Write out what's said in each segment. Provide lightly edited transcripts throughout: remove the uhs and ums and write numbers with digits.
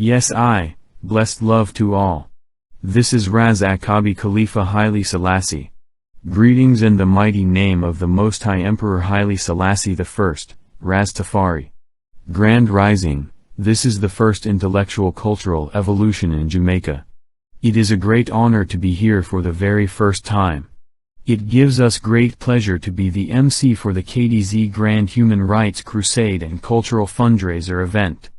Yes, blessed love to all. This is Raz Akabi Khalifa Haile Selassie. Greetings in the mighty name of the Most High Emperor Haile Selassie I, Rastafari. Grand Rising, this is the first intellectual cultural evolution in Jamaica. It is a great honor to be here for the very first time. It gives us great pleasure to be the MC for the KDZ Grand Human Rights Crusade and Cultural Fundraiser event.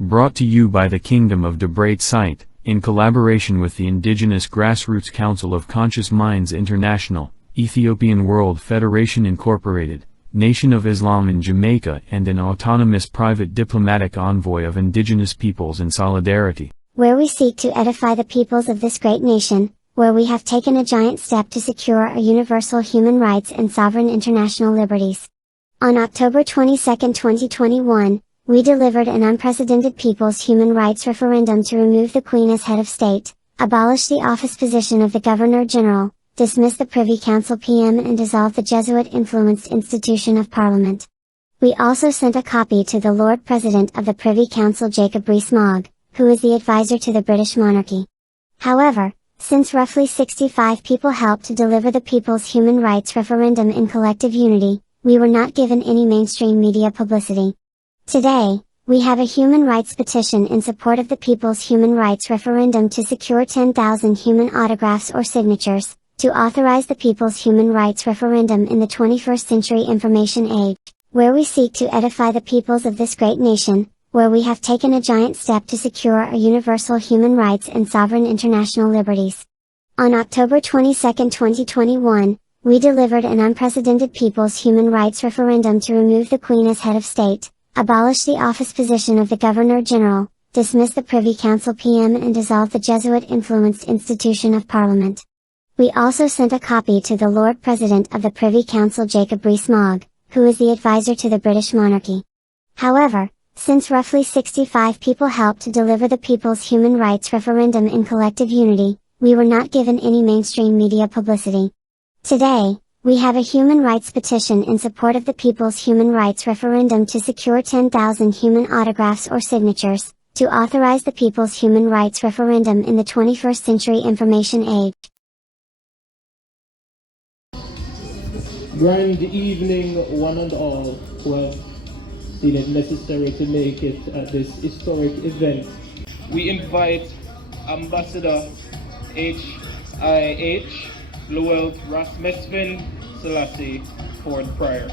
Brought to you by the Kingdom of Debre Zeit, in collaboration with the Indigenous Grassroots Council of Conscious Minds International, Ethiopian World Federation Incorporated, Nation of Islam in Jamaica and an autonomous private diplomatic envoy of indigenous peoples in solidarity. Where we seek to edify the peoples of this great nation, where we have taken a giant step to secure our universal human rights and sovereign international liberties. On October 22, 2021, we delivered an unprecedented people's human rights referendum to remove the Queen as head of state, abolish the office position of the Governor-General, dismiss the Privy Council PM and dissolve the Jesuit-influenced institution of Parliament. We also sent a copy to the Lord President of the Privy Council Jacob Rees-Mogg, who is the advisor to the British monarchy. However, since roughly 65 people helped to deliver the people's human rights referendum in collective unity, we were not given any mainstream media publicity. Today, we have a human rights petition in support of the people's human rights referendum to secure 10,000 human autographs or signatures, to authorize the people's human rights referendum in the 21st century information age, where we seek to edify the peoples of this great nation, where we have taken a giant step to secure our universal human rights and sovereign international liberties. On October 22, 2021, we delivered an unprecedented people's human rights referendum to remove the Queen as head of state, abolish the office position of the Governor-General, dismiss the Privy Council PM and dissolve the Jesuit-influenced institution of Parliament. We also sent a copy to the Lord President of the Privy Council Jacob Rees-Mogg, who is the advisor to the British monarchy. However, since roughly 65 people helped to deliver the people's human rights referendum in collective unity, we were not given any mainstream media publicity. Today, we have a human rights petition in support of the people's human rights referendum to secure 10,000 human autographs or signatures, to authorize the people's human rights referendum in the 21st century information age. Grand evening, one and all who have seen it necessary to make it at this historic event. We invite Ambassador H.I.H. Lowell Rasmesvin Selassie for prayer.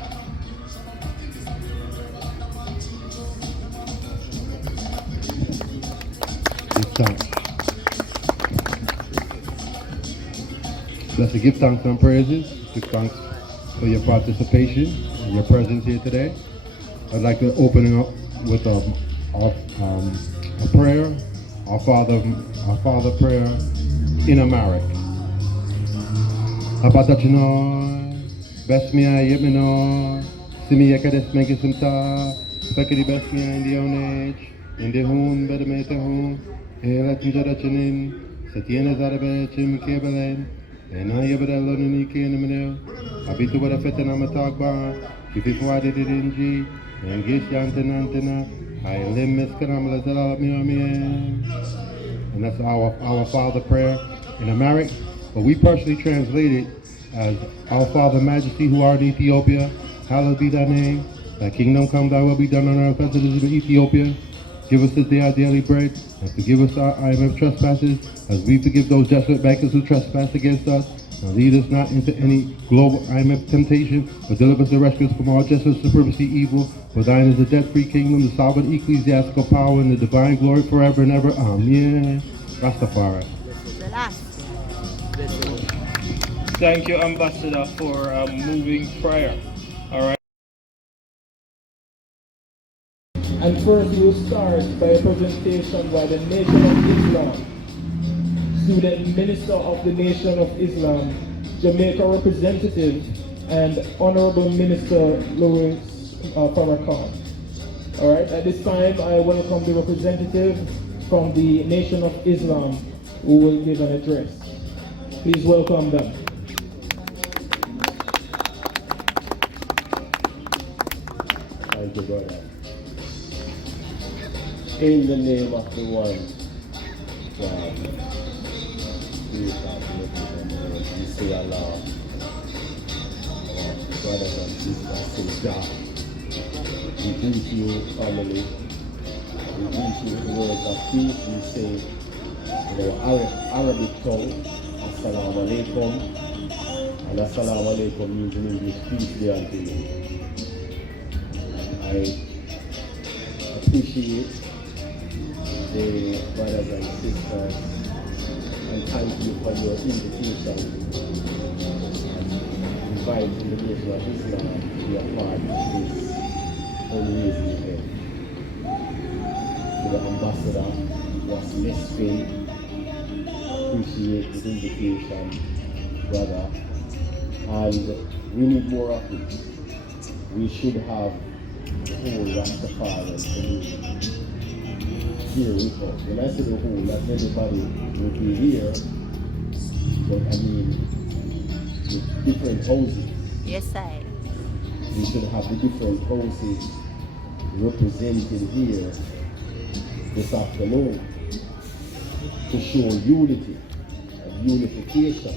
Let's give thanks and praises. Give thanks for your participation and your presence here today. I'd like to open it up with a prayer, our Father prayer in Amharic. Apatachino, Besmia Yemino, Simi Yakades Megisimta, Fakadi Besmia in the own age, in the Hoon, Bedametahun, Elatin Jadachanin, Satiana Zarabachim Kabelen, and I have a Loniki in the middle. Abitu with a Fetanama if it's why did it in G, and Gish Yantanantana, I lim Miss Kanamala and that's our Father prayer in Amharic. But we personally translate it as Our Father Majesty who art in Ethiopia, hallowed be thy name. Thy kingdom come, thy will be done on earth as it is in Ethiopia. Give us this day our daily bread, and forgive us our IMF trespasses, as we forgive those Jesuit bankers who trespass against us. Now lead us not into any global IMF temptation, but deliver us and rescue us from all Jesuit supremacy evil. For thine is the debt-free kingdom, the sovereign ecclesiastical power, and the divine glory forever and ever. Amen. Rastafari. Thank you, Ambassador, for moving prayer. All right. And first, we'll start by a presentation by the Nation of Islam, Student Minister of the Nation of Islam, Jamaica Representative, and Honorable Minister Louis Farrakhan. All right. At this time, I welcome the representative from the Nation of Islam, who will give an address. Please welcome them. Thank you, brother. In the name of the one God, we say Allah, our brothers and sisters, say God. We greet you, family. We greet you with the words of peace. We say in our Arabic tongue, Assalamu alaikum. And Assalamu alaikum means in English, peace be unto you. I appreciate the brothers and sisters and thank you for your invitation and inviting the nation of Islam to be a part of this fundraising event. To the ambassador, was listening, appreciate the invitation, brother, and we need more of it. We should have the whole Rastafarian community here with us. When I say the whole, not everybody will be here, but I mean with different houses. Yes, I. We should have the different houses represented here this afternoon to show unity and unification,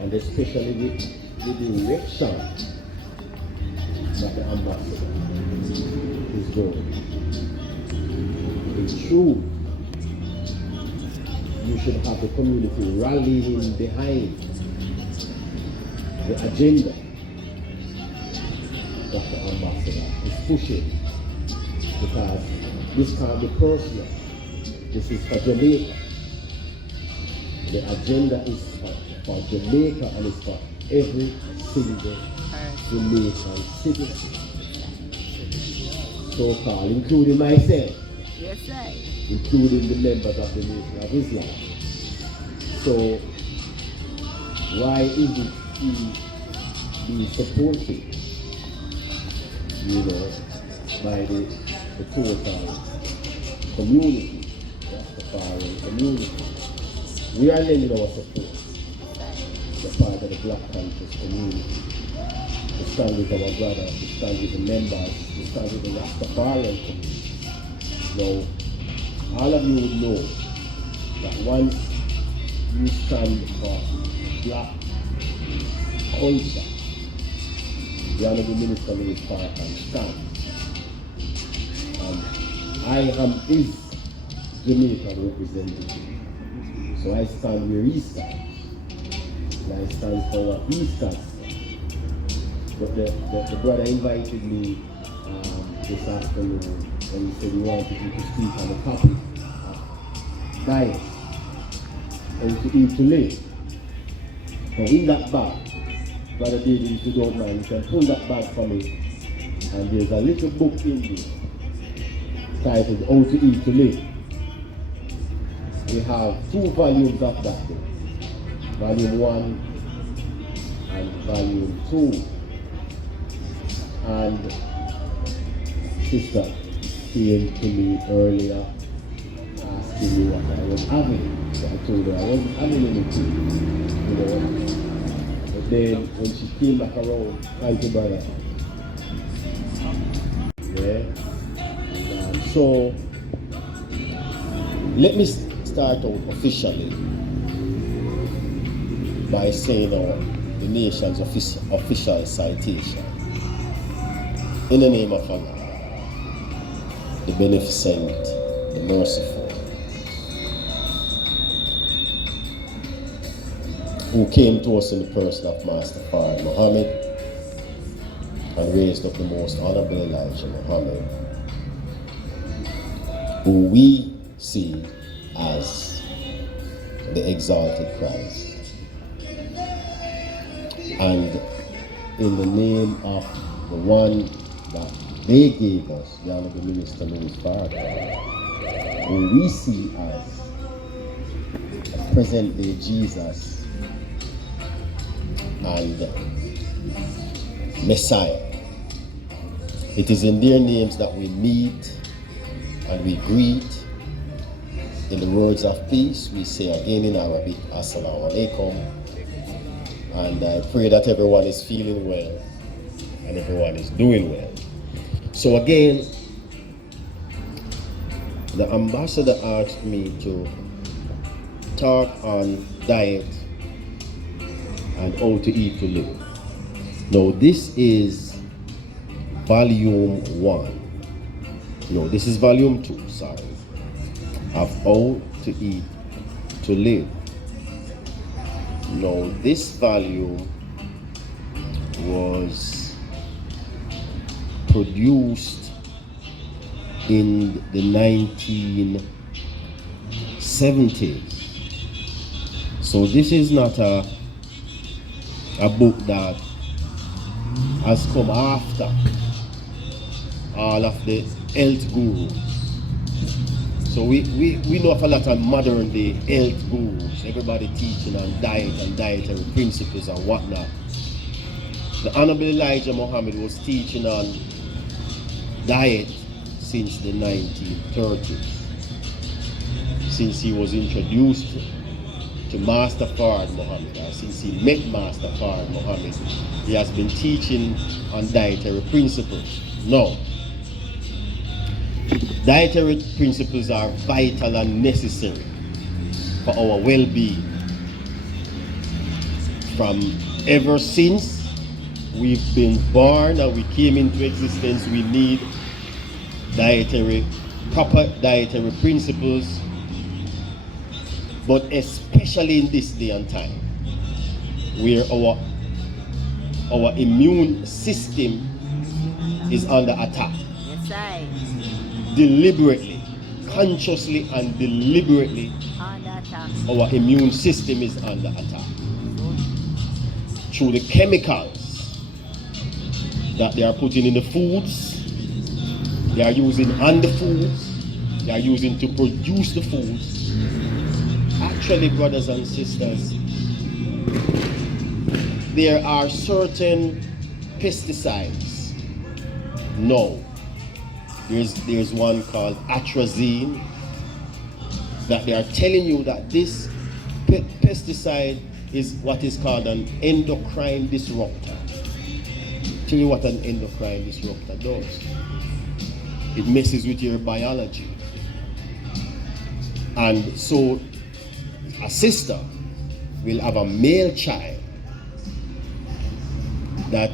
and especially with the direction that the ambassador is going. It's true. You should have the community rallying behind the agenda that the ambassador is pushing, because this can't be personal. This is for Jamaica. The agenda is for Jamaica, and it's for every single Jamaican citizen, so-called, including myself. Yes, I. Including the members of the Nation of Islam. So why isn't he being supported, by the total community, Rastafarian community? We are lending our support, the part of the Black conscious community. We stand with our brothers, we stand with the members, we stand with the Rastafarian community. Now, all of you would know that once you stand for Black culture, the Honorable Minister is part and stand. And I am his Jamaican representative. So I stand where he stands. And I stand for what he stands for. But the brother invited me this afternoon, and he said he wanted me to speak on the topic of diet, and to eat to live. Now in that bag, Brother David, if you don't mind, you can pull that bag for me, and there's a little book in there titled How to Eat to Live. We have 2 volumes of that book, Volume 1 and Volume 2. And Sister came to me earlier asking me what I was having. So I told her I wasn't having anything, But then when she came back around, thank you, brother. Yeah. So let me start out officially by saying the nation's official citation. In the name of Allah, the beneficent, the merciful, who came to us in the person of Master Father Muhammad and raised up the most honorable Elijah Muhammad, who we see as the exalted Christ. And in the name of the one that they gave us, the Honorable Minister Louis Farrakhan, who we see as present-day Jesus and Messiah. It is in their names that we meet and we greet. In the words of peace, we say again in Arabic, Assalamu alaikum. And I pray that everyone is feeling well and everyone is doing well. So again, the ambassador asked me to talk on diet and how to eat to live. Now this is volume 1. No, this is volume 2, sorry, of how to eat to live. Now this volume was produced in the 1970s. So this is not a book that has come after all of the health gurus. So we know of a lot of modern day health gurus, everybody teaching on diet and dietary principles and whatnot. The Honorable Elijah Muhammad was teaching on diet since the 1930s, since he was introduced to Master Fard Muhammad, or since he met Master Fard Muhammad, he has been teaching on dietary principles. Now, dietary principles are vital and necessary for our well-being. From ever since we've been born and we came into existence, we need proper dietary principles, but especially in this day and time, where our immune system is under attack. Yes, I. Deliberately, consciously and deliberately, our immune system is under attack through the chemicals that they are putting in the foods, they are using on the foods, they are using to produce the foods. Actually, brothers and sisters, there are certain pesticides. No. There's one called atrazine that they are telling you that this pesticide is what is called an endocrine disruptor. Tell you what an endocrine disruptor does. It messes with your biology. And so a sister will have a male child that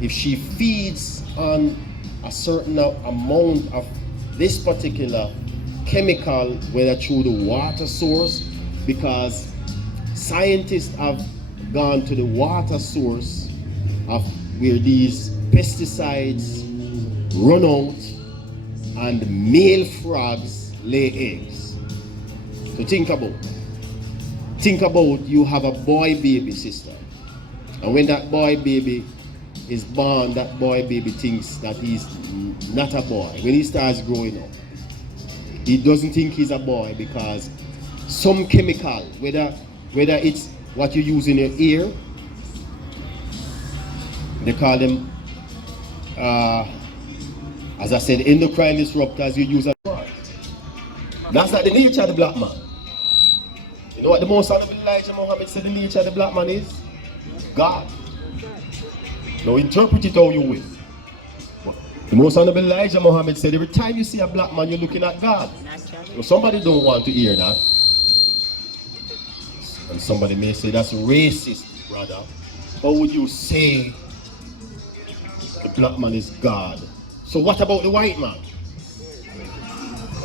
if she feeds on a certain amount of this particular chemical, whether through the water source, because scientists have gone to the water source of where these pesticides run out and male frogs lay eggs. So think about you have a boy baby, sister, and when that boy baby is born, that boy baby thinks that he's not a boy. When he starts growing up, he doesn't think he's a boy because some chemical, whether it's what you use in your ear, they call them, as I said, endocrine disruptors you use at work. That's not the nature of the black man. You know what the most honorable Elijah Muhammad said the nature of the black man is? God. Now interpret it how you will. But the most honorable Elijah Muhammad said every time you see a black man, you're looking at God. Now somebody don't want to hear that. And somebody may say that's racist, brother. How would you say the black man is God? So what about the white man?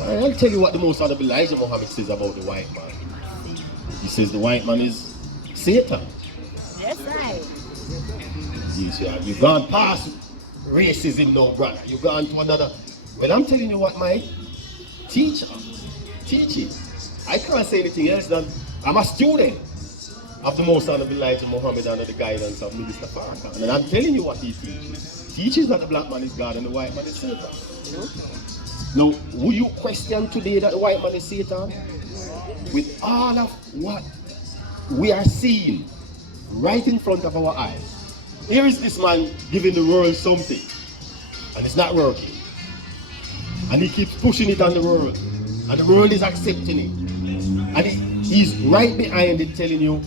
I'll tell you what the most honorable Elijah Muhammad says about the white man. He says the white man is Satan. Yes, I. You've gone past racism now, brother. You've gone to another. Well, I'm telling you what my teacher teaches. I can't say anything else than I'm a student of the most honorable Elijah Muhammad under the guidance of Minister Farrakhan. And I'm telling you what he teaches. He teaches that the black man is God and the white man is Satan. Now, will you question today that the white man is Satan? With all of what we are seeing right in front of our eyes. Here is this man giving the world something, and it's not working. And he keeps pushing it on the world, and the world is accepting it. And he's right behind it telling you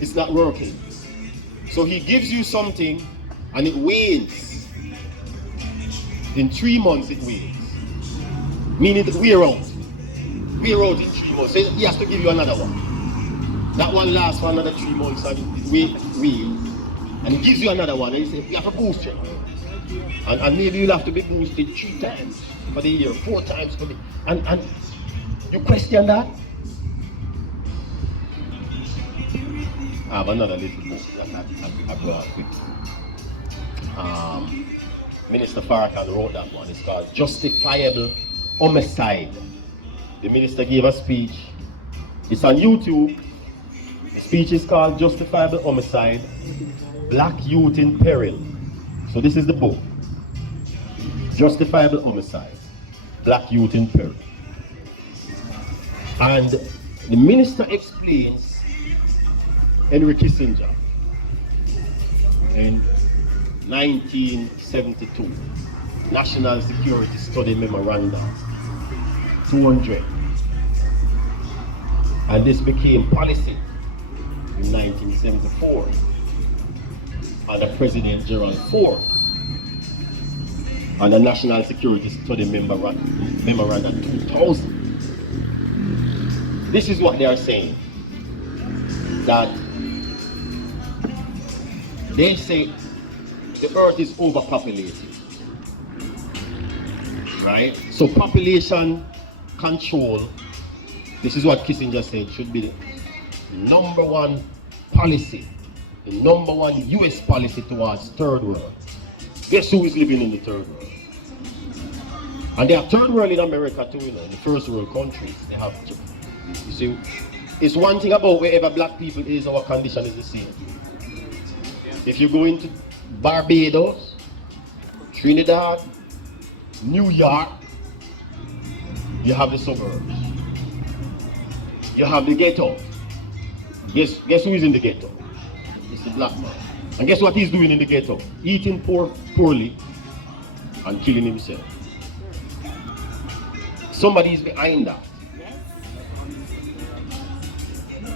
it's not working. So he gives you something, and it wanes. In 3 months it wanes. Meaning that we're out. pay out in 3 months. So he has to give you another one. That one lasts for another 3 months and and he gives you another one and he says, you have to boost you. And maybe you'll have to be boosted 3 times for the year, 4 times for the and you question that? I have another little book that I brought quick. Minister Farrakhan wrote that one. It's called Justifiable Homicide. The minister gave a speech. It's on YouTube. The speech is called Justifiable Homicide, Black Youth in Peril. So this is the book. Justifiable Homicide, Black Youth in Peril. And the minister explains Henry Kissinger in 1972, National Security Study Memorandum 200. And this became policy in 1974 under President Gerald Ford, and the National Security Study Memorandum 2000. This is what they are saying, that they say the earth is overpopulated, right? So population control, this is what Kissinger said, should be the #1 policy, the #1 US policy towards third world. Guess who is living in the third world? And they have third world in America too, you know, in the first world countries. They have, you see, it's one thing about wherever black people is, our condition is the same. If you go into Barbados, Trinidad, New York, you have the suburbs. You have the ghetto. Guess who is in the ghetto? It's the black man. And guess what he's doing in the ghetto? Eating poorly and killing himself. Somebody is behind that.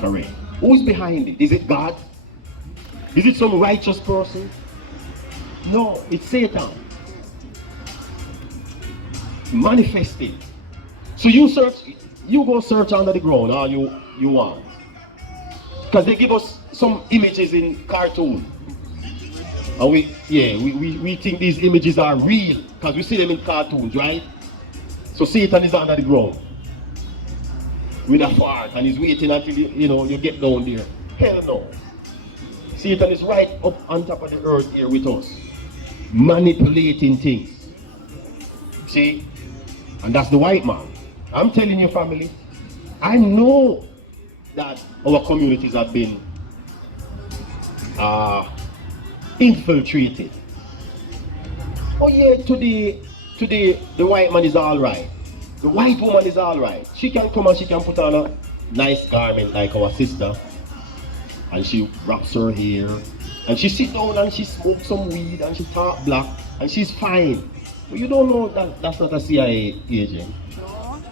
Correct. Who is behind it? Is it God? Is it some righteous person? No, it's Satan. Manifested. So you go search under the ground all you want. Because they give us some images in cartoon. And we think these images are real because we see them in cartoons, right? So Satan is under the ground with a fart and he's waiting until you get down there. Hell no. Satan is right up on top of the earth here with us, manipulating things. See? And that's the white man. I'm telling you, family, I know that our communities have been infiltrated. Oh yeah, today the white man is all right. The white woman is all right. She can come and she can put on a nice garment like our sister, and she wraps her hair, and she sit down and she smokes some weed and she talk black and she's fine. But you don't know that that's not a CIA agent. No.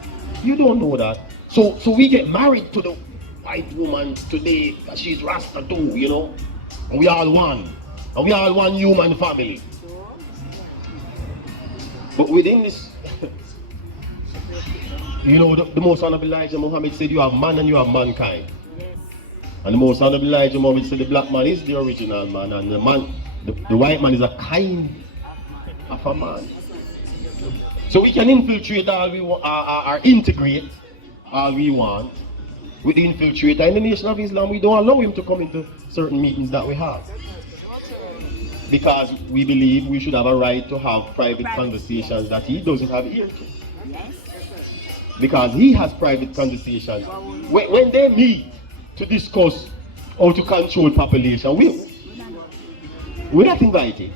You don't know that. So we get married to the white woman today because she's Rasta too, you know. And we all one. And we all one human family. But within this, you know, the most honorable Elijah Muhammad said you have man and you have mankind. Yes. And the most honorable Elijah Muhammad said the black man is the original man, and the white man is a kind of a man. So we can infiltrate all we want, or integrate all we want with the infiltrator. In the Nation of Islam, we don't allow him to come into certain meetings that we have. Because we believe we should have a right to have private conversations that he doesn't have ear to. Yes. Because he has private conversations. When they meet to discuss how to control population, we're not invited.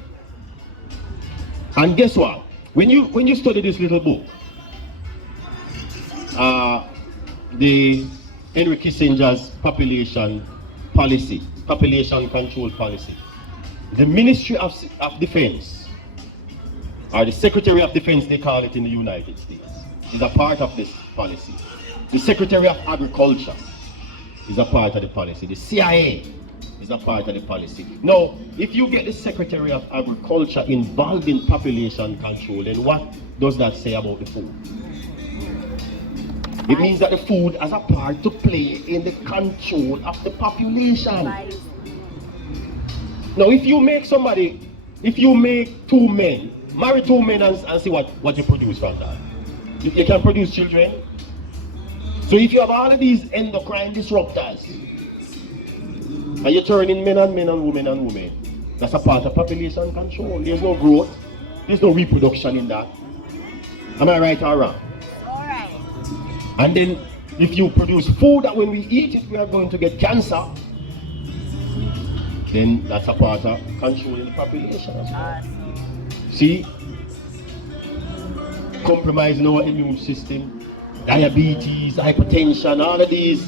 And guess what? When you study this little book, the Henry Kissinger's population control policy, the Ministry of Defense, or the Secretary of Defense they call it in the United States, is a part of this policy. The Secretary of Agriculture is a part of the policy. The CIA is a part of the policy. Now, if you get the Secretary of Agriculture involved in population control, then what does that say about the food? It means that the food has a part to play in the control of the population. Now, if you make two men, marry two men and see what you produce from that. You can produce children. So if you have all of these endocrine disruptors, and you're turning men and women, that's a part of population control. There's no growth, there's no reproduction in that. Am I right or wrong? All right. And then if you produce food that when we eat it we are going to get cancer, then that's a part of controlling the population as well. See? Compromising our immune system, diabetes, hypertension, all of these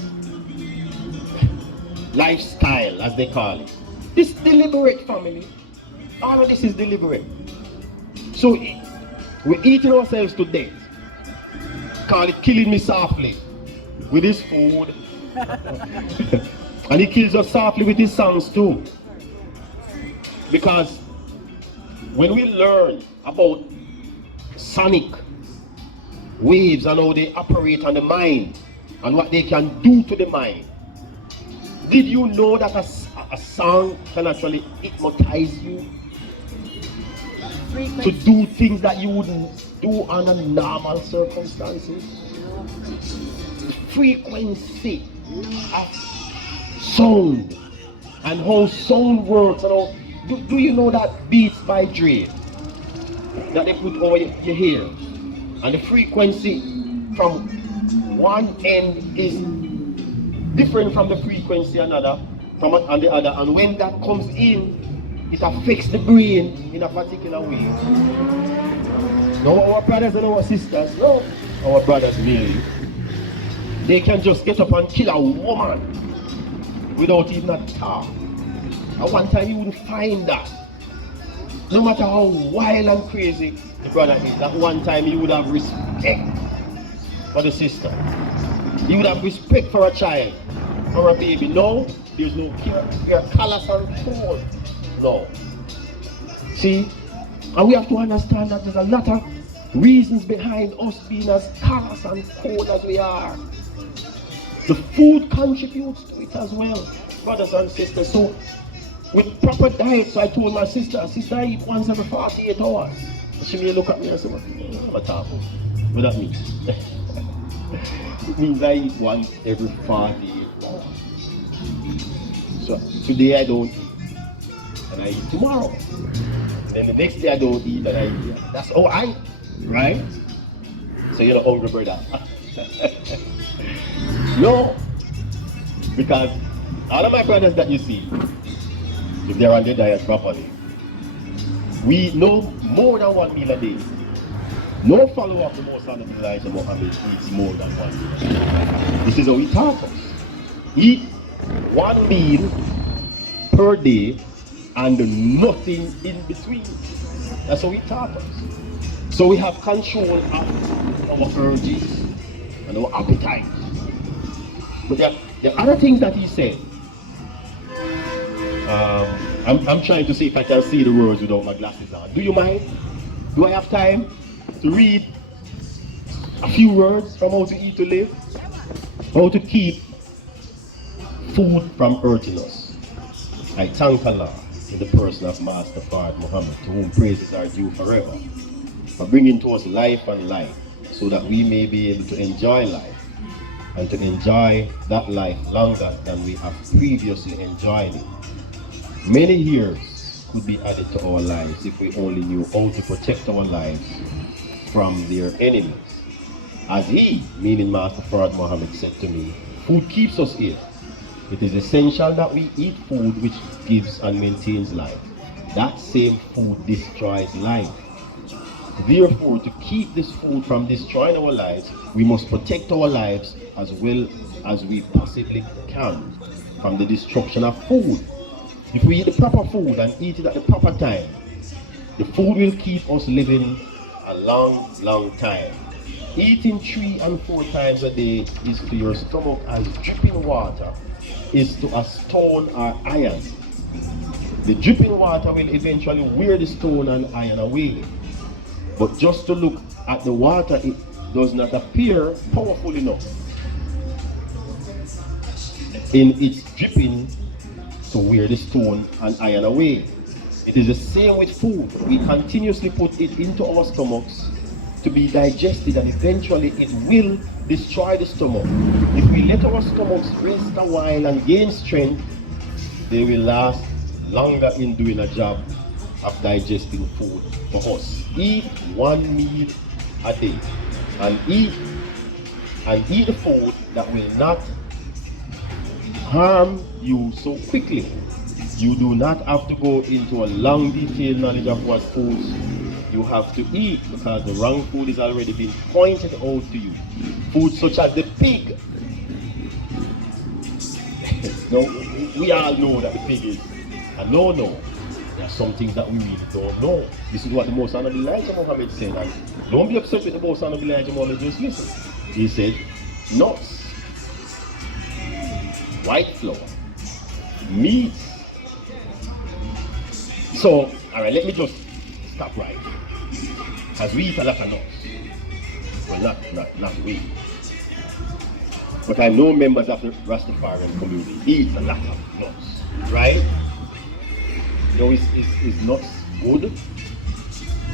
lifestyle as they call it. This deliberate, family. All of this is deliberate. So we're eating ourselves to death. Call it killing me softly with his food. And he kills us softly with his songs too. Because when we learn about sonic waves and how they operate on the mind and what they can do to the mind, did you know that a song can actually hypnotize you to do things that you wouldn't do under normal circumstances? Frequency of sound and how sound works. And how, do you know that Beats by Dre that they put over your ear, and the frequency from one end is different from the frequency on the other, and when that comes in, it affects the brain in a particular way. Now our brothers and our sisters, no, our brothers really, they can just get up and kill a woman without even a talk. At one time you wouldn't find that. No matter how wild and crazy the brother is, at one time he would have respect for the sister. He would have respect for a child, for a baby. No, there's no care. We are callous and cold. No. See, and we have to understand that there's a lot of reasons behind us being as callous and cold as we are. The food contributes to it as well, brothers and sisters. So, with proper diet, so I told my sister, I eat once every 48 hours. She may look at me and say, I'm a taco. What that mean? It means I eat once every 48 hours. So today I don't eat, and I eat tomorrow. And then the next day I don't eat, and I eat. That's all I eat, right? So you're not hungry, brother. No, because all of my brothers that you see, if they're on their diet properly, we know more than 1 meal a day. No follower of the Most Honorable Elijah Muhammad eats more than 1 meal. This is how he taught us. Eat 1 meal per day and nothing in between. That's how he taught us. So we have control of our urges and our appetite. But there are other things that he said. I'm trying to see if I can see the words without my glasses on. Do you mind? Do I have time to read a few words from How to Eat to Live? How to keep food from hurting us. I thank Allah in the person of Master Fard Muhammad, to whom praises are due forever, for bringing to us life and light, so that we may be able to enjoy life and to enjoy that life longer than we have previously enjoyed it. Many years could be added to our lives if we only knew how to protect our lives from their enemies. As he, meaning Master Fard Muhammad, said to me, food keeps us here. It is essential that we eat food which gives and maintains life. That same food destroys life. Therefore, to keep this food from destroying our lives, we must protect our lives as well as we possibly can from the destruction of food. If we eat the proper food and eat it at the proper time, the food will keep us living a long, long time. Eating 3 and 4 times a day is to your stomach as dripping water is to a stone or iron. The dripping water will eventually wear the stone and iron away. But just to look at the water does not appear powerful enough in its dripping to wear the stone and iron away. It is the same with food. We continuously put it into our stomachs to be digested, and eventually it will destroy the stomach. If we let our stomachs rest a while and gain strength, they will last longer in doing a job of digesting food for us. Eat one meal a day and eat the food that will not harm you so quickly. You do not have to go into a long detailed knowledge of what foods you have to eat, because the wrong food is already being pointed out to you. Foods such as the pig. No, we all know that the pig is a no-no. There are some things that we really don't know. This is what the Most Honorable Elijah Muhammad said. And don't be upset with the Most Honorable Elijah Muhammad, just listen. He said, nuts, white flour, meat. So, alright, let me just stop right. Because we eat a lot of nuts. Well, not we. But I know members of the Rastafarian community eat a lot of nuts, right? No, is nuts good?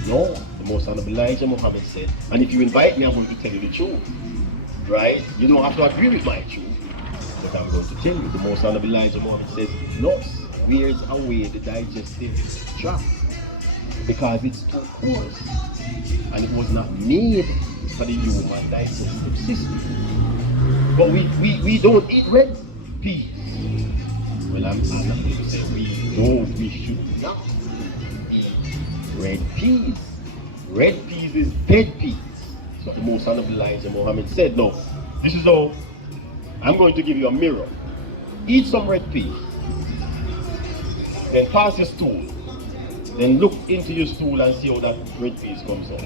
No, the Most Honorable Elijah Muhammad said, and if you invite me, I'm going to tell you the truth, right? You don't have to agree with my truth, but I'm going to tell you. The Most Honorable Elijah Muhammad says, nuts wears away the digestive tract because it's too coarse, and it was not made for the human digestive system. But we don't eat red peas. Well, I'm not going to say we should not eat red peas. Red peas is dead peas. So the Most Honorable Elijah Muhammad said, no, this is how I'm going to give you a mirror. Eat some red peas. Then pass your stool. Then look into your stool and see how that red peas comes out.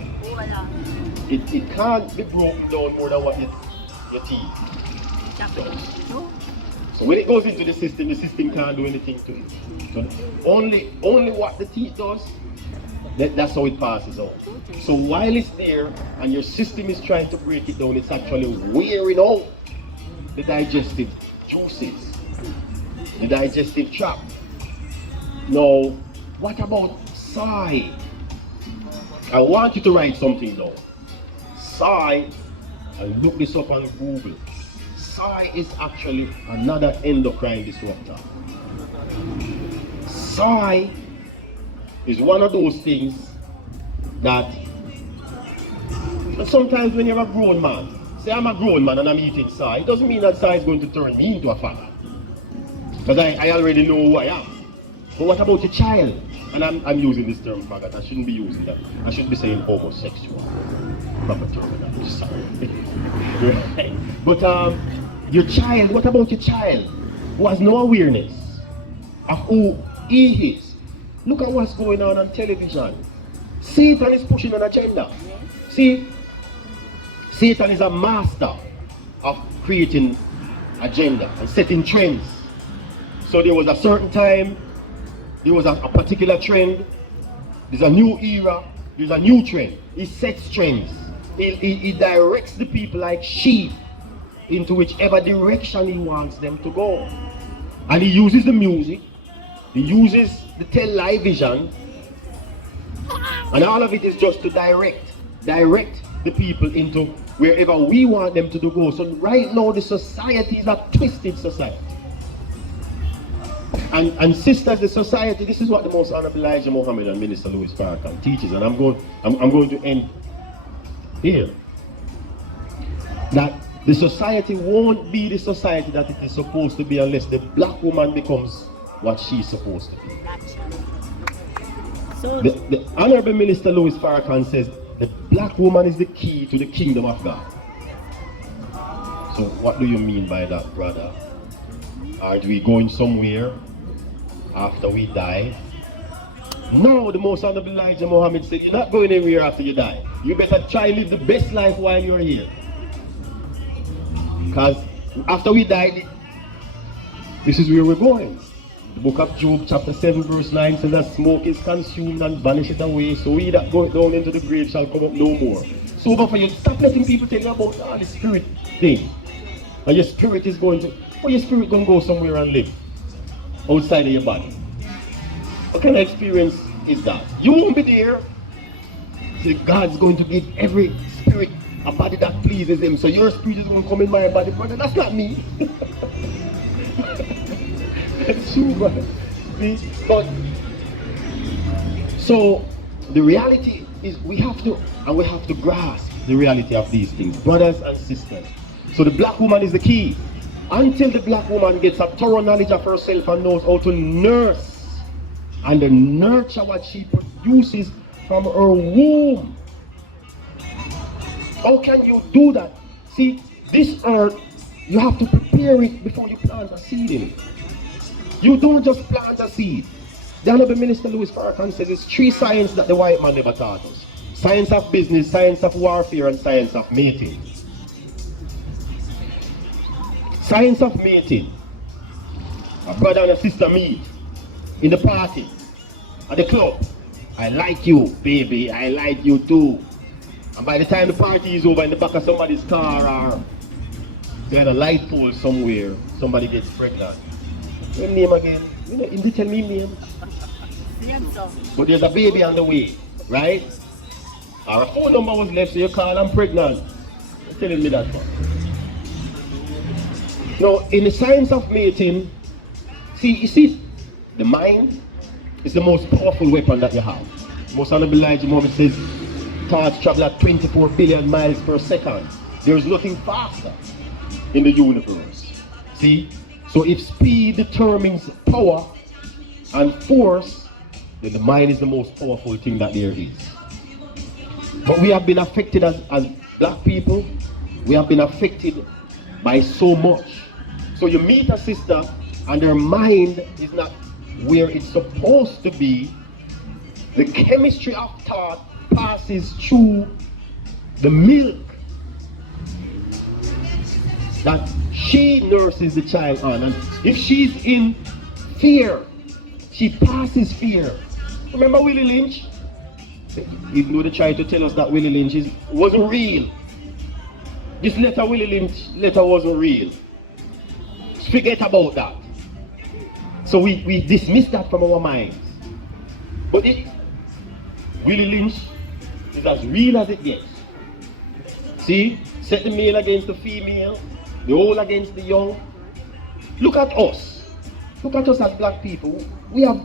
It can't be broken down more than what your teeth does. So when it goes into the system can't do anything to it. So only what the teeth does, that's how it passes out. So while it's there and your system is trying to break it down, it's actually wearing out the digestive juices, the digestive tract. Now, what about soy? I want you to write something down. Soy, and look this up on Google. Soy is actually another endocrine disruptor. Soy is one of those things that sometimes when you're a grown man, say I'm a grown man and I'm eating soy, it doesn't mean that soy is going to turn me into a father. Because I already know who I am. But what about your child? And I'm using this term faggot. I shouldn't be using that. I should be saying homosexual. Proper term, sorry. Right. But your child, what about your child who has no awareness of who he is? Look at what's going on television. Satan is pushing an agenda. See, Satan is a master of creating agenda and setting trends. So there was a certain time, there was a particular trend, there's a new era, there's a new trend. He sets trends. He directs the people like sheep into whichever direction he wants them to go. And he uses the music, he uses the television, and all of it is just to direct the people into wherever we want them to go. So right now the society is a twisted society. And sisters, the society, this is what the Most Honorable Elijah Muhammad and Minister Louis Farrakhan teaches, and I'm going to end here. That the society won't be the society that it is supposed to be unless the black woman becomes what she's supposed to be. So the Honorable Minister Louis Farrakhan says the black woman is the key to the kingdom of God. So what do you mean by that, brother? Are we going somewhere after we die? No, the Most Honorable Elijah Muhammad said you're not going anywhere after you die. You better try live the best life while you're here. Because after we die, this is where we're going. The book of Job chapter 7 verse 9 says that smoke is consumed and vanisheth away, so he that goeth down into the grave shall come up no more. sober for you. Stop letting people tell you about all the spirit thing. And your spirit is going to, your spirit going to go somewhere and live outside of your body. What kind of experience is that? You won't be there. So God's going to give every spirit a body that pleases him. So your spirit is going to come in my body, brother. That's not me. That's true, brother. But so the reality is we have to grasp the reality of these things, brothers and sisters. So the black woman is the key. Until the black woman gets a thorough knowledge of herself and knows how to nurse and nurture what she produces from her womb. How can you do that? See, this earth, you have to prepare it before you plant a seed in it. You don't just plant a seed. The Honorable Minister Louis Farrakhan says it's 3 sciences that the white man never taught us. Science of business, science of warfare, and science of mating. Science of mating. A brother and a sister meet in the party, at the club. I like you, baby, I like you too. And by the time the party is over, in the back of somebody's car or behind a light pole somewhere, somebody gets pregnant. What name again? You know, you tell me name. But there's a baby on the way, right? Or a phone number was left, so you call, I'm pregnant. You're telling me that one. Now, in the science of mating, you see, the mind is the most powerful weapon that you have. Most Honorable Elijah Muhammad says, thoughts travel at 24 billion miles per second. There is nothing faster in the universe. See? So if speed determines power and force, then the mind is the most powerful thing that there is. But we have been affected as black people, we have been affected by so much. So you meet a sister and her mind is not where it's supposed to be. The chemistry of thought passes through the milk that she nurses the child on. And if she's in fear, she passes fear. Remember Willie Lynch? Even though they tried to tell us that Willie Lynch wasn't real. This Willie Lynch letter wasn't real. Forget about that. So we dismiss that from our minds. But Willie Lynch is as real as it gets. See? Set the male against the female, the old against the young. Look at us. Look at us as black people. We are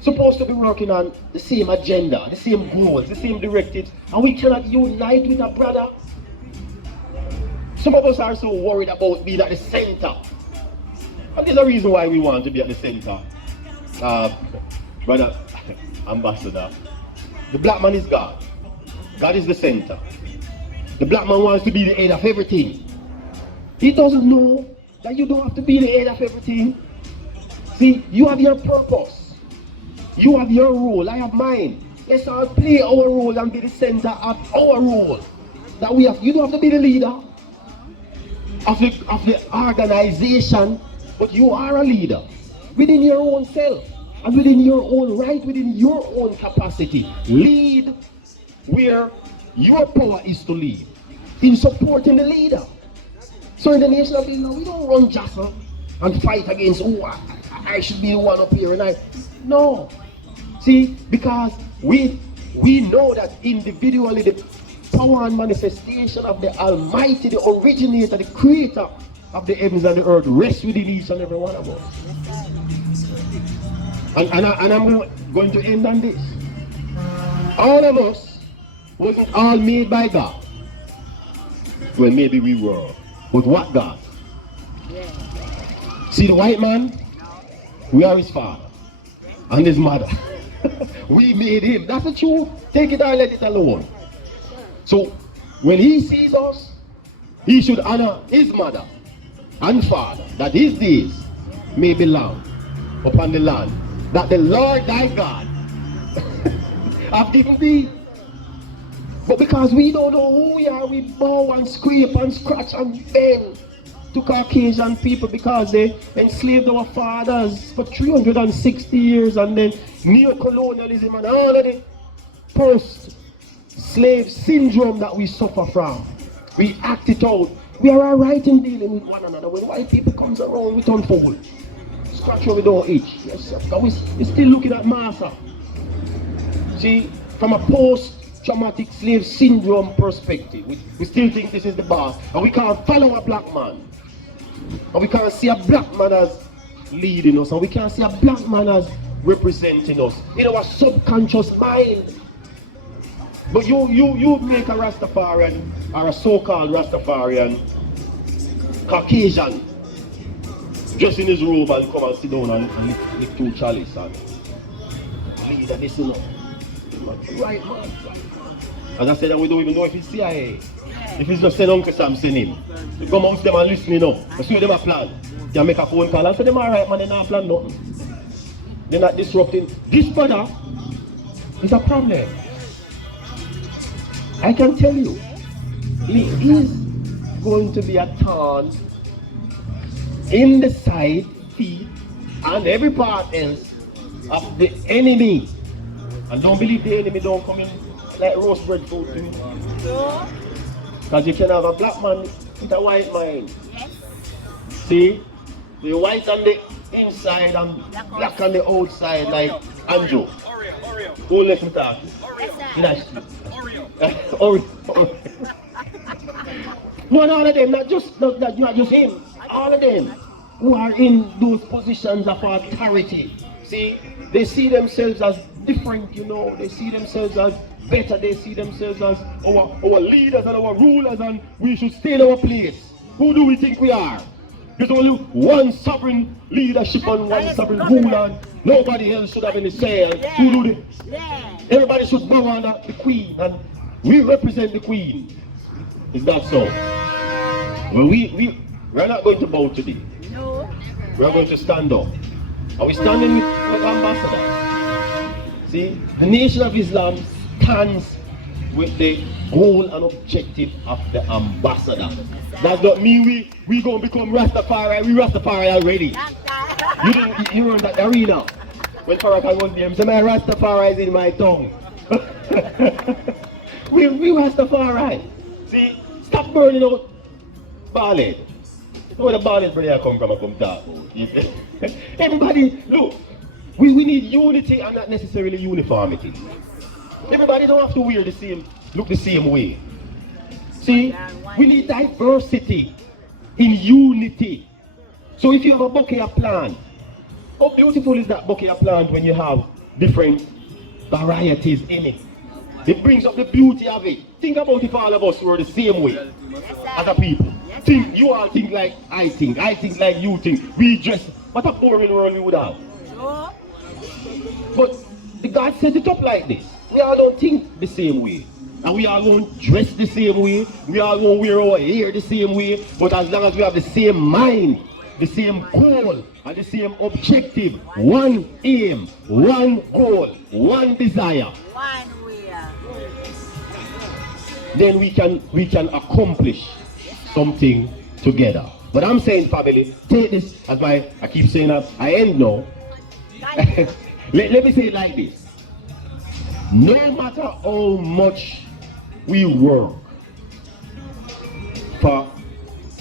supposed to be working on the same agenda, the same goals, the same directives, and we cannot unite with a brother. Some of us are so worried about being at the center. And there's a reason why we want to be at the center. Brother, ambassador, the black man is God. God is the center. The black man wants to be the head of everything. He doesn't know that you don't have to be the head of everything. See, you have your purpose. You have your role, I have mine. Let's all play our role and be the center of our role. That we have. You don't have to be the leader of the organization, but you are a leader within your own self and within your own right, within your own capacity. Lead where your power is to lead, in supporting the leader. So in the nation of Islam, we don't run jostle and fight against, I should be the one up here, and no. See, because we know that individually the power and manifestation of the Almighty, the originator, the creator of the heavens and the earth rests within each and every one of us. And I'm going to end on this. All of us wasn't all made by God. Well, maybe we were. But what God? See the white man? We are his father and his mother. We made him. That's the truth. Take it or let it alone. So when he sees us, he should honor his mother and father, that his days may be long upon the land that the Lord thy God have given thee. But because we don't know who we are, we bow and scrape and scratch and bend to Caucasian people because they enslaved our fathers for 360 years, and then neo-colonialism and all of the slave syndrome that we suffer from. We act it out. We are alright in dealing with one another. When white people comes around, we turn fool. Scratch where we don't itch. Yes, because we're still looking at massa. See, from a post-traumatic slave syndrome perspective, we still think this is the boss. And we can't follow a black man. And we can't see a black man as leading us. And we can't see a black man as representing us in our subconscious mind. But you make a Rastafarian or a so-called Rastafarian Caucasian dress in his robe and come and sit down and lick two chalice and leader this, you know. Right, man. As I said, we don't even know if it's CIA. If it's just send Uncle Sam, send him. You come amongst them and listen, you know. You see them a plan. You make a phone call and say them alright, man, they not plan nothing. They're not disrupting. This brother is a problem. I can tell you, he is going to be a thorn in the side, feet, and every part else of the enemy. And don't believe the enemy don't come in like roast bread food to you. Because you can have a black man with a white mind. Yes. See? The white on the inside and black on the outside, like Andrew. Who listen to that? Oreo. Not all of them, not just him. All of them who are in those positions of authority. See, they see themselves as different, you know. They see themselves as better. They see themselves as our leaders and our rulers, and we should stay in our place. Who do we think we are? There's only one sovereign leadership and one sovereign ruler. Nobody else should have any say. Who do this? Everybody should bow under the queen, and we represent the queen. Is that so? Well, we're not going to bow today. No. We're going to stand up. Are we standing with ambassadors? See, the Nation of Islam stands with the goal and objective of the ambassador. That's not me, we gonna become Rastafari, we Rastafari already. You run that arena. When Farrakhan was there, say my Rastafari is in my tongue. we Rastafari. See, stop burning out ballad. Where the ballad brother come from, I come talk about. Everybody, look, we need unity and not necessarily uniformity. Everybody don't have to wear the same, look the same way. See, we need diversity in unity. So if you have a bouquet of plants, how beautiful is that bouquet of plants when you have different varieties in it? It brings up the beauty of it. Think about if all of us were the same way as a people. Think, you all think like I think like you think. We dress, what a boring world we would have. But the God set it up like this. We all don't think the same way. And we all won't dress the same way. We all won't wear our hair the same way. But as long as we have the same mind, the same goal, and the same objective, one aim, one goal, one desire, One way. then we can accomplish something together. But I'm saying, family, take this as I keep saying that I end now. Let me say it like this. No matter how much we work for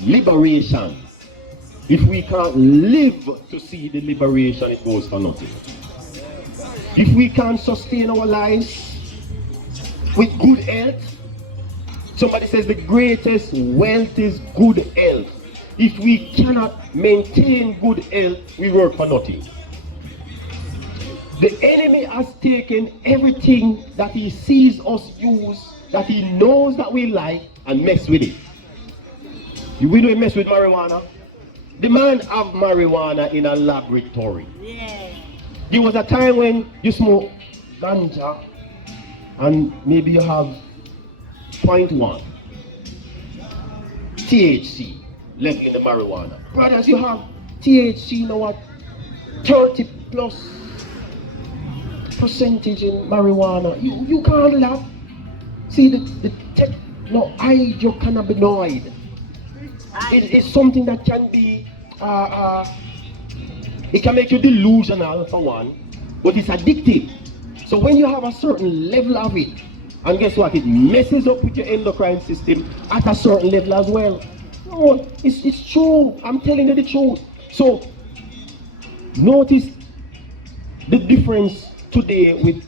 liberation, if we can't live to see the liberation, it goes for nothing. If we can't sustain our lives with good health, somebody says the greatest wealth is good health. If we cannot maintain good health, we work for nothing. The enemy has taken everything that he sees us use, that he knows that we like, and mess with it. We don't mess with marijuana. The man have marijuana in a laboratory. Yeah. There was a time when you smoke ganja and maybe you have 0.1 THC left in the marijuana. Brothers, you have THC now at 30 plus percentage in marijuana. You can't handle that. See the hydrocannabinoid. It's something that can be it can make you delusional for one, but it's addictive. So when you have a certain level of it, And guess what? It messes up with your endocrine system at a certain level as well. No, it's true. I'm telling you the truth. So, notice the difference today with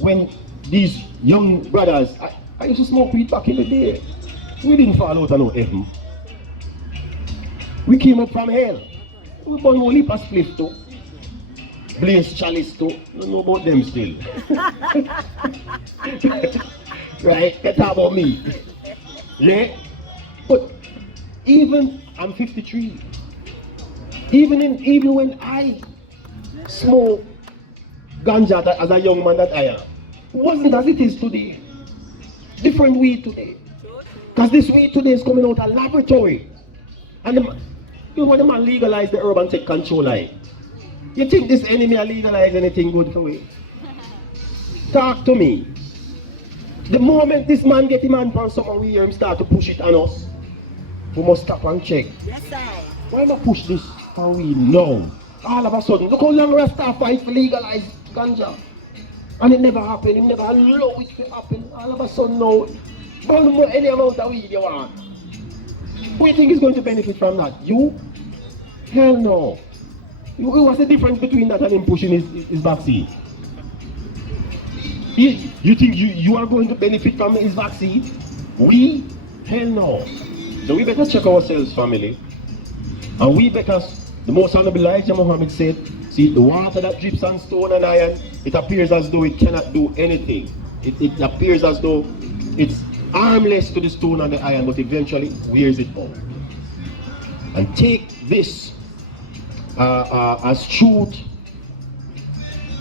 when these young brothers, I used to smoke weed back in the day. We didn't fall out of no heaven. We came up from hell. We bought no leap of spliff too. Blaze chalice too. I don't know about them still. Right? They talk about me. Yeah? But even, I'm 53. Even when I smoke ganja as a young man that I am, it wasn't as it is today. Different weed today. Because this weed today is coming out of laboratory. And when the man legalize the herb and take control of it, you think this enemy will legalize anything good for it? Talk to me. The moment this man get him hand on something, we hear him start to push it on us. We must stop and check. Yes, sir. Why not push this for we know? All of a sudden, look how long Rasta fight for legalize ganja. And it never happened, it never allowed it to happen. All of a sudden now, burn any amount of weed you want. Who do you think is going to benefit from that? You? Hell no. What's the difference between that and him pushing his vaccine? You think you are going to benefit from his vaccine? We? Hell no. So we better check ourselves, family. And we better, the most honorable Elijah Muhammad said, see, the water that drips on stone and iron, it appears as though it cannot do anything. It appears as though it's harmless to the stone and the iron, but eventually wears it out. And take this as truth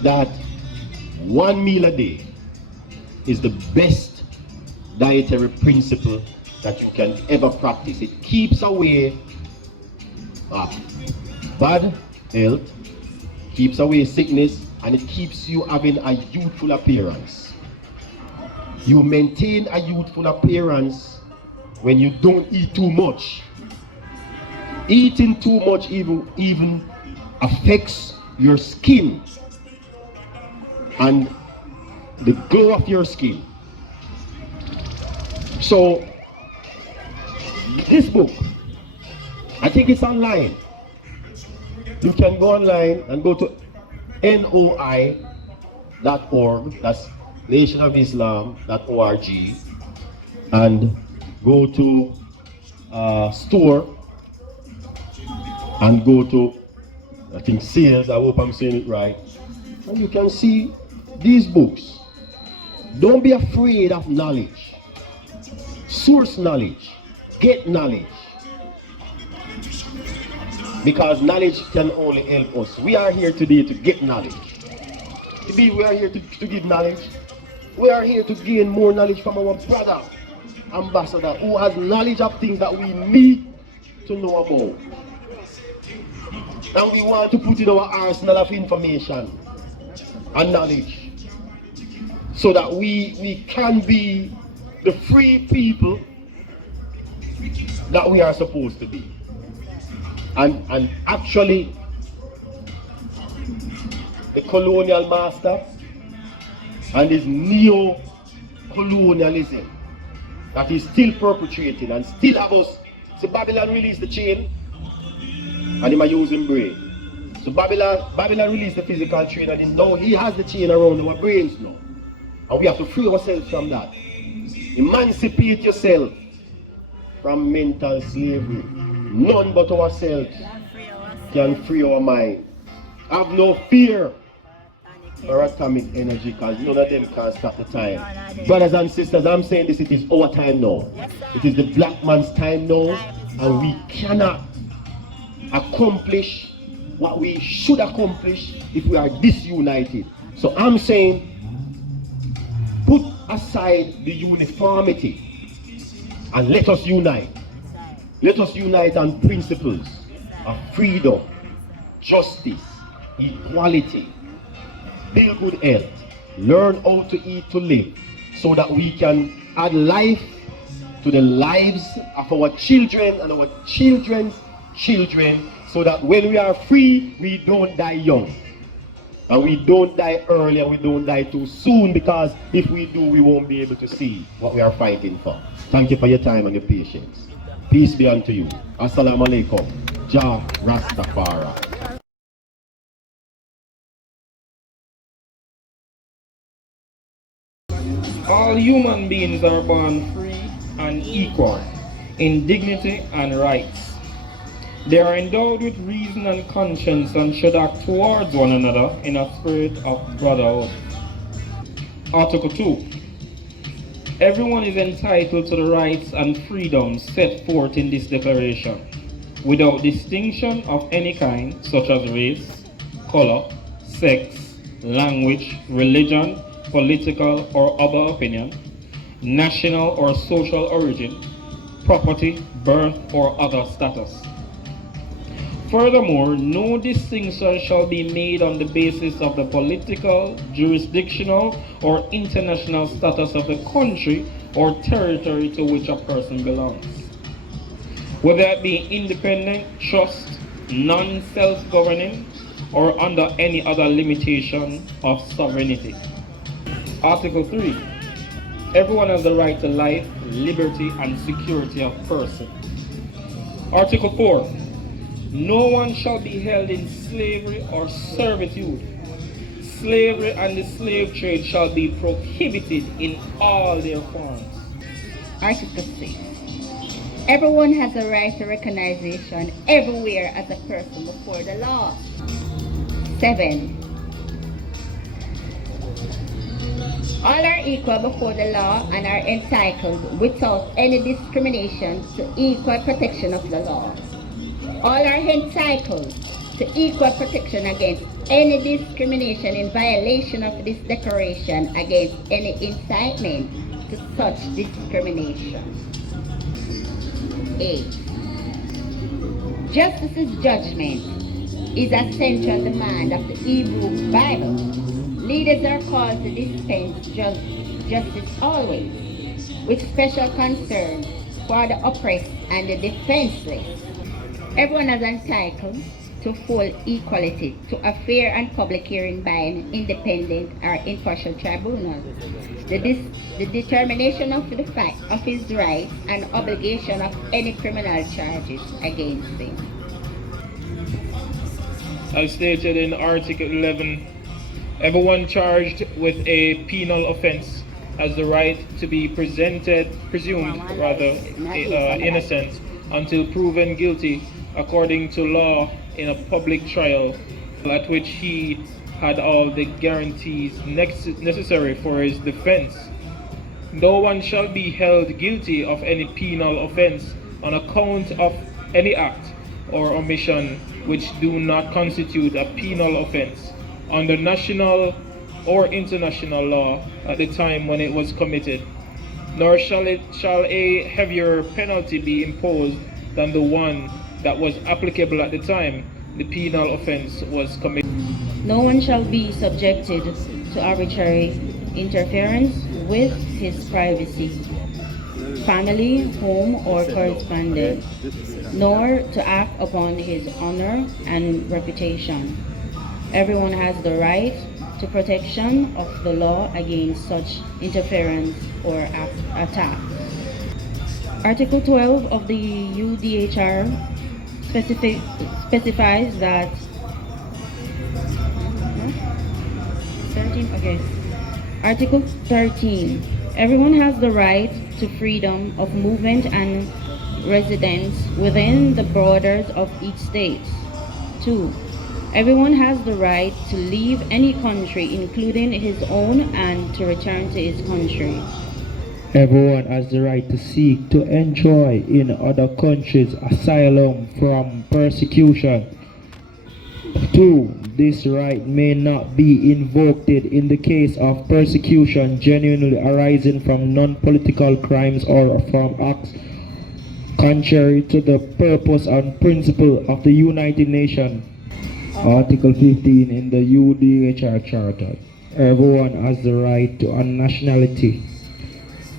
that one meal a day is the best dietary principle that you can ever practice. It keeps away bad health, keeps away sickness, and it keeps you having a youthful appearance. You maintain a youthful appearance when you don't eat too much. Eating too much even affects your skin and the glow of your skin. So this book, I think it's online. You can go online and go to noi.org, that's nationofislam.org, and go to store and go to, I think, sales. I hope I'm saying it right. And you can see these books. Don't be afraid of knowledge. Source knowledge. Get knowledge. Because knowledge can only help us. We are here today to get knowledge. We are here to give knowledge. We are here to gain more knowledge from our brother, ambassador, who has knowledge of things that we need to know about. And we want to put in our arsenal of information and knowledge so that we can be the free people that we are supposed to be. And actually, the colonial master and his neo-colonialism that is still perpetuating and still have us. So Babylon released the chain and him are using brain. So Babylon released the physical chain and now he has the chain around our brains now. And we have to free ourselves from that. Emancipate yourself from mental slavery. None but ourselves can free our mind. Have no fear for atomic energy, because none of them can stop the time. Brothers and sisters, I'm saying this, it is our time now. It is the black man's time now, and we cannot accomplish what we should accomplish if we are disunited. So I'm saying, put aside the uniformity and let us unite. Let us unite on principles of freedom, justice, equality, build good health, learn how to eat to live, so that we can add life to the lives of our children and our children's children, so that when we are free, we don't die young. And we don't die early and we don't die too soon, because if we do, we won't be able to see what we are fighting for. Thank you for your time and your patience. Peace be unto you. Assalamu alaikum. Jah Rastafari. All human beings are born free and equal in dignity and rights. They are endowed with reason and conscience and should act towards one another in a spirit of brotherhood. Article 2. Everyone is entitled to the rights and freedoms set forth in this declaration, without distinction of any kind, such as race, color, sex, language, religion, political or other opinion, national or social origin, property, birth, or other status. Furthermore, no distinction shall be made on the basis of the political, jurisdictional, or international status of the country or territory to which a person belongs, whether it be independent, trust, non-self-governing, or under any other limitation of sovereignty. Article 3. Everyone has the right to life, liberty, and security of person. Article 4. No one shall be held in slavery or servitude. Slavery and the slave trade shall be prohibited in all their forms. Article 6. Everyone has a right to recognition everywhere as a person before the law. 7. All are equal before the law and are entitled without any discrimination to equal protection of the law. All are entitled to equal protection against any discrimination in violation of this declaration against any incitement to such discrimination. 8. Justice's judgment is a central demand of the Hebrew Bible. Leaders are called to dispense justice always, with special concern for the oppressed and the defenseless. Everyone is entitled to full equality to a fair and public hearing by an independent or impartial tribunal. The determination of the fact of his rights and obligation of any criminal charges against him. As stated in Article 11, everyone charged with a penal offense has the right to be presumed innocent until proven guilty according to law in a public trial at which he had all the guarantees necessary for his defense. No one shall be held guilty of any penal offense on account of any act or omission which do not constitute a penal offense under national or international law at the time when it was committed, nor shall a heavier penalty be imposed than the one that was applicable at the time the penal offense was committed. No one shall be subjected to arbitrary interference with his privacy, family, home, or correspondence, nor to act upon his honor and reputation. Everyone has the right to protection of the law against such interference or attack. Article 12 of the UDHR specifies that 13, okay. Article 13. Everyone has the right to freedom of movement and residence within the borders of each state. 2. Everyone has the right to leave any country, including his own, and to return to his country. Everyone has the right to seek to enjoy in other countries asylum from persecution. 2. This right may not be invoked in the case of persecution genuinely arising from non-political crimes or from acts contrary to the purpose and principle of the United Nations. Article 15 in the UDHR Charter. Everyone has the right to a nationality.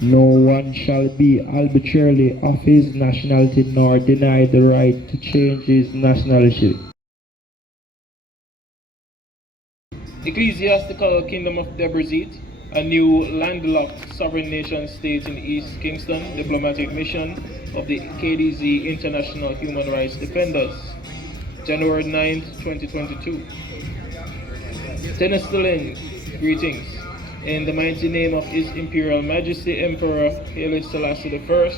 No one shall be arbitrarily of his nationality nor denied the right to change his nationality. Ecclesiastical Kingdom of Debre Zeit, a new landlocked sovereign nation state in East Kingston, diplomatic mission of the KDZ International Human Rights Defenders, January 9th, 2022. Tenestolin, greetings. In the mighty name of His Imperial Majesty Emperor Haile Selassie I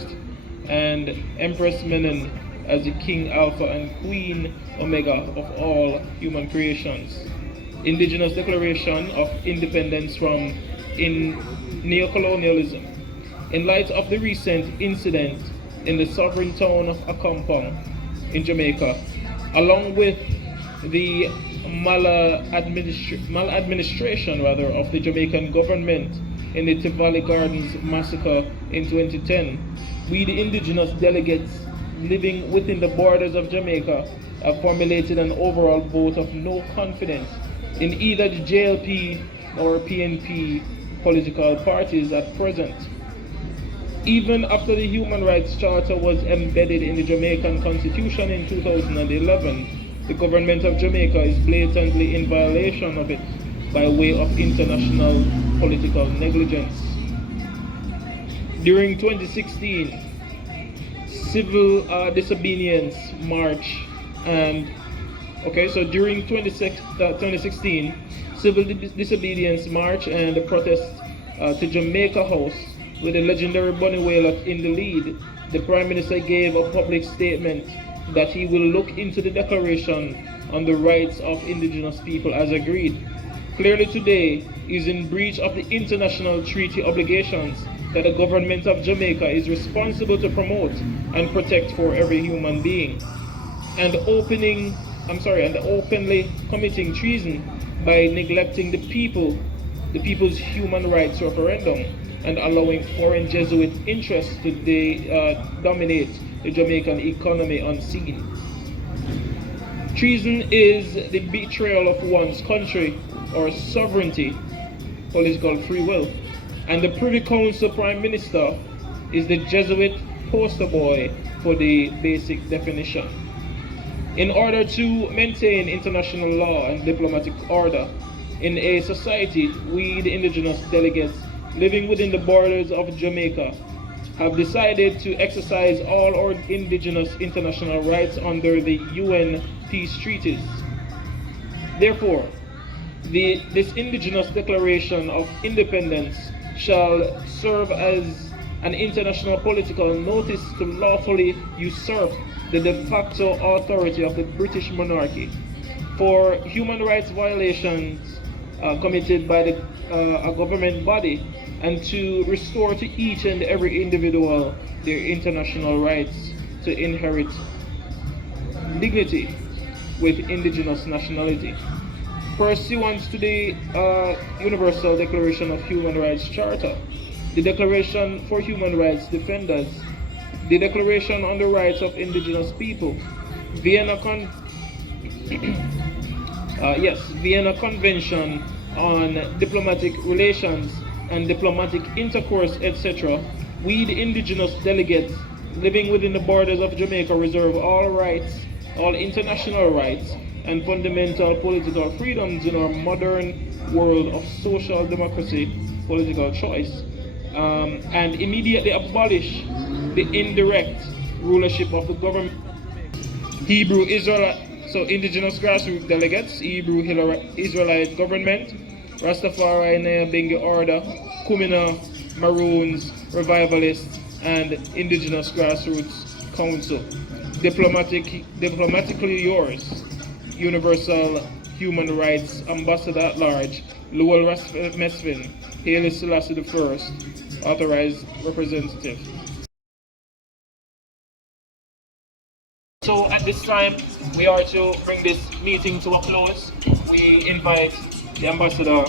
and Empress Menen as the King Alpha and Queen Omega of all human creations. Indigenous Declaration of Independence from Neocolonialism. In light of the recent incident in the sovereign town of Accompong in Jamaica, along with the maladministration of the Jamaican government in the Tivoli Gardens massacre in 2010, we the indigenous delegates living within the borders of Jamaica have formulated an overall vote of no confidence in either the JLP or PNP political parties at present. Even after the Human Rights Charter was embedded in the Jamaican Constitution in 2011, the government of Jamaica is blatantly in violation of it by way of international political negligence. During 2016, civil disobedience march and during 2016, civil disobedience march and the protest to Jamaica House with the legendary Bunny Wailer in the lead, the Prime Minister gave a public statement that he will look into the Declaration on the Rights of Indigenous People as agreed. Clearly today is in breach of the international treaty obligations that the government of Jamaica is responsible to promote and protect for every human being, and openly committing treason by neglecting the people's human rights referendum and allowing foreign Jesuit interests to dominate the Jamaican economy unseen. Treason is the betrayal of one's country or sovereignty, political free will, and the Privy Council Prime Minister is the Jesuit poster boy for the basic definition. In order to maintain international law and diplomatic order in a society, we, the indigenous delegates living within the borders of Jamaica, have decided to exercise all our indigenous international rights under the UN peace treaties. Therefore, this Indigenous Declaration of Independence shall serve as an international political notice to lawfully usurp the de facto authority of the British monarchy for human rights violations committed by a government body, and to restore to each and every individual their international rights to inherit dignity with indigenous nationality. Pursuant to the Universal Declaration of Human Rights Charter, the Declaration for Human Rights Defenders, the Declaration on the Rights of Indigenous People, Vienna Convention on Diplomatic Relations and Diplomatic Intercourse, etc., we, the indigenous delegates living within the borders of Jamaica, reserve all rights, all international rights, and fundamental political freedoms in our modern world of social democracy, political choice, and immediately abolish the indirect rulership of the government. Hebrew Israelite, so indigenous grassroots delegates, Hebrew Israelite government, Rastafarian Bengi Order, Kumina, Maroons, Revivalists, and Indigenous Grassroots Council. Diplomatically yours, Universal Human Rights Ambassador at Large, Lowell Mesfin, Haile Selassie I, Authorized Representative. So at this time, we are to bring this meeting to a close. We invite the ambassador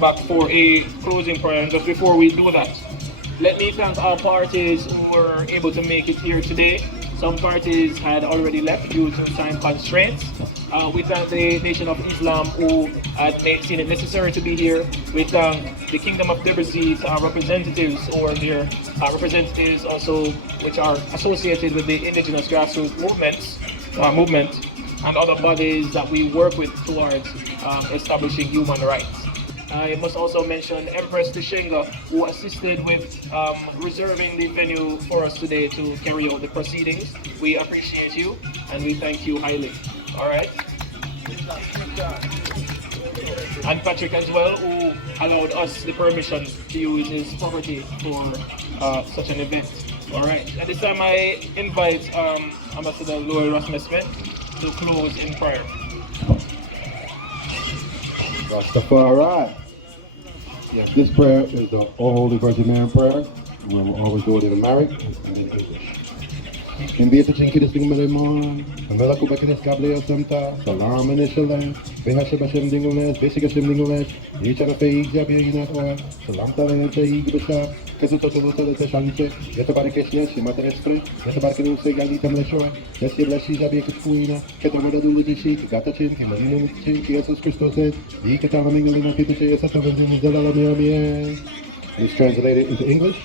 back for a closing prayer, and just before we do that, let me thank all parties who were able to make it here today. Some parties had already left due to time constraints. We thank the Nation of Islam who had seen it necessary to be here. We thank the Kingdom of Debre Zeit representatives, or their representatives also, which are associated with the Indigenous Grassroots movement, and other bodies that we work with towards establishing human rights. I must also mention Empress Tishenga, who assisted with reserving the venue for us today to carry out the proceedings. We appreciate you and we thank you highly. All right. And Patrick as well, who allowed us the permission to use his property for such an event. All right. At this time, I invite Ambassador Lowell Rasmus Smith to close in prayer. Rastafari. Yes, this prayer is the All Holy Virgin Mary prayer. We'll always do it in Amharic and in English. In beter chinki de sing melemon, amela kubakenes gableo semta, salam and ishalan, behasha bashem dingoles, basic ashim dingoles, each of a page jabinat or salam talan say gibasha, Kazutoto the Shanche, Yetabarikesh, Shimatrestre, Yetabarkin Segani Tamleshoy, Yesi Lashi Kuina, Ketamada do the sheet, Gatachin, Himalino Chin, Jesus Christos said, the Katamingalina Kitche, Satavan, Zalamian. It's translated into English.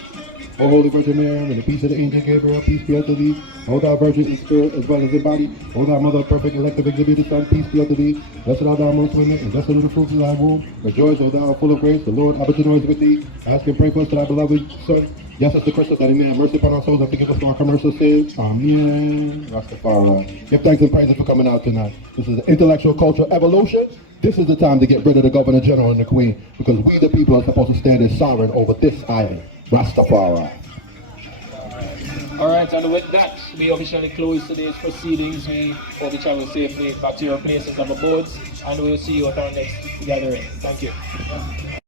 O Holy Virgin Mary, and the peace of the angel Gabriel, peace be unto thee. O thou Virgin in spirit as well as in body. O thou Mother of perfect elect of exhibited Son, peace be unto thee. Blessed art thou amongst women, and blessed is the fruit of thy womb. Rejoice, O thou full of grace, the Lord Abba is with thee. Ask and pray for us to thy beloved Son. Yes, it's the Christ that he may have mercy upon our souls and forgive us for our commercial sins. Amen. Rastafari. Give thanks and praises for coming out tonight. This is the intellectual cultural evolution. This is the time to get rid of the Governor General and the Queen, because we the people are supposed to stand as sovereign over this island. Rastafari. Alright, and with that, we officially close today's proceedings. We hope you travel safely back to your places of abodes, and we'll see you at our next gathering. Thank you.